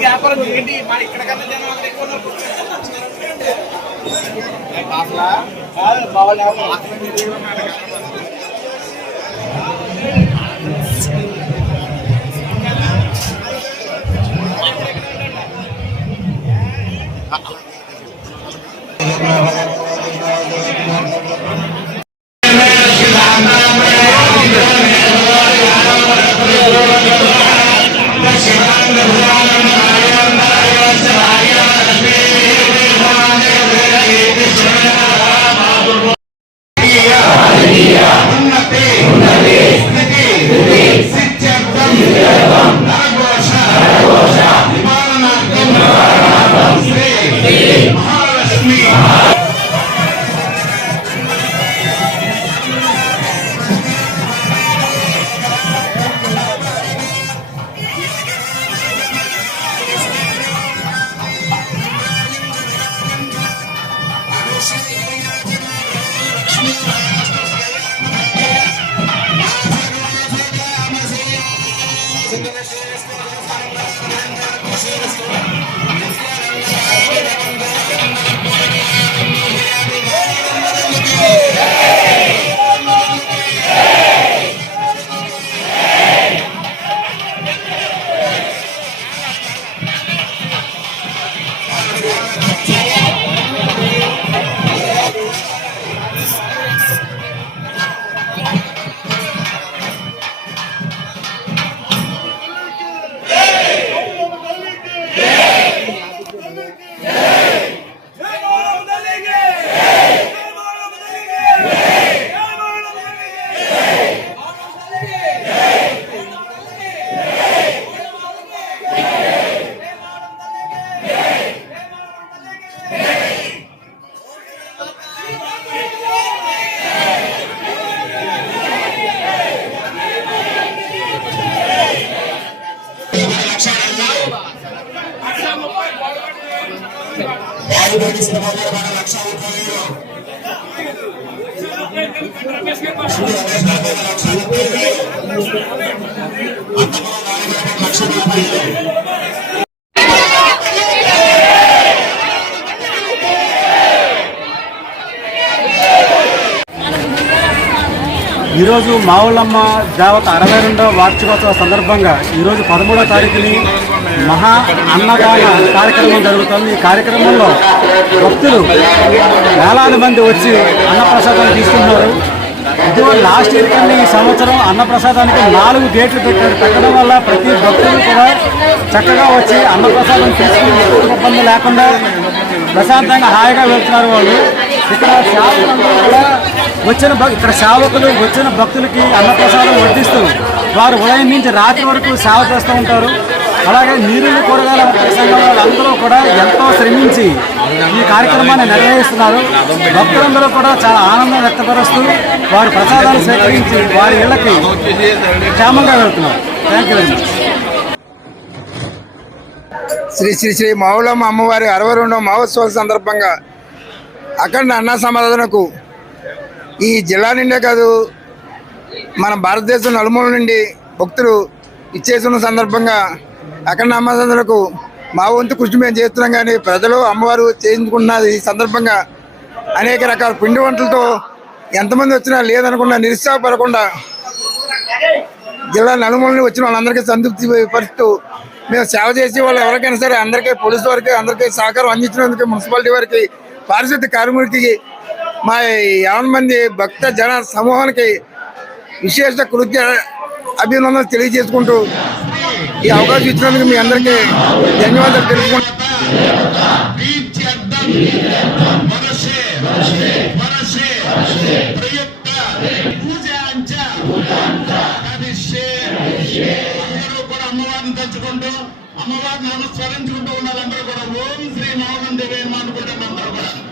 వ్యాపారం ఏంటి ఇక్కడ కన్నా జనం అక్కడ ఎక్కువ ఈరోజు మావుళ్ళమ్మ దేవత 62వ వార్షికోత్సవ సందర్భంగా ఈరోజు 13వ తారీఖుని మహా అన్నదాన కార్యక్రమం జరుగుతుంది. ఈ కార్యక్రమంలో భక్తులు వేలాది మంది వచ్చి అన్నప్రసాదాన్ని తీసుకుంటున్నారు. ఇటీవల లాస్ట్ ఇయర్ కన్నా ఈ సంవత్సరం అన్నప్రసాదానికి 4 గేట్లు పెట్టడం వల్ల ప్రతి భక్తులు కూడా చక్కగా వచ్చి అన్నప్రసాదం తీసుకుని ఇబ్బంది లేకుండా ప్రశాంతంగా హాయిగా వెళ్తున్నారు. వాళ్ళు ఇక్కడ సేవకులందరూ కూడా సేవకులు వచ్చిన భక్తులకి అన్నప్రసాదం వడ్డిస్తూ వారు ఉదయం నుంచి రాత్రి వరకు సేవ చేస్తూ ఉంటారు. అలాగే నీరుని కూరగాయల సంఘం వాళ్ళందరూ కూడా ఎంతో శ్రమించి ఈ కార్యక్రమాన్ని నిర్వహిస్తున్నారు. భక్తులందరూ కూడా చాలా ఆనందం వ్యక్తపరుస్తూ వారి ప్రసాదాన్ని స్వీకరించి వారి ఇళ్లకి క్షేమంగా వెళ్తున్నారు. Thank you very much. Sri Sri Sri Mavullamma అమ్మవారి 62వ మహోత్సవాల సందర్భంగా అఖండ అన్న సమాధానకు ఈ జిల్లా నిండే కాదు మన భారతదేశం నలుమూల నుండి భక్తులు ఇచ్చేసిన సందర్భంగా అఖండ అమ్మవారికి మా వంతు కృషి మేము చేస్తున్నాం. కానీ ప్రజలు అమ్మవారు చేయించుకుంటున్నది. ఈ సందర్భంగా అనేక రకాల పిండి వంటలతో ఎంతమంది వచ్చినా లేదనకుండా నిరుత్సాహపడకుండా జిల్లా నలుమూలని వచ్చిన వాళ్ళందరికీ సంతృప్తి పరుస్తూ మేము సేవ చేసే వాళ్ళు ఎవరికైనా సరే అందరికీ పోలీసు వారికి అందరికీ సహకారం అందించినందుకు మున్సిపాలిటీ వారికి పారిశుద్ధ్య కార్మికుడికి మా 50 మంది భక్త జన సమూహానికి విశేష కృత్య అభినందనలు తెలియజేసుకుంటూ ఈ అవకాశం ఇచ్చినందుకు మీ అందరికీ ధన్యవాదాలు తెలుపుకుంటున్నాను. అమ్మవారిని తెచ్చుకుంటూ అమ్మవారిని స్మరించుకుంటూ ఉండాలందరూ కూడా ఓం శ్రీ మావులం దేవి అనుకుంటాం అందరూ కూడా.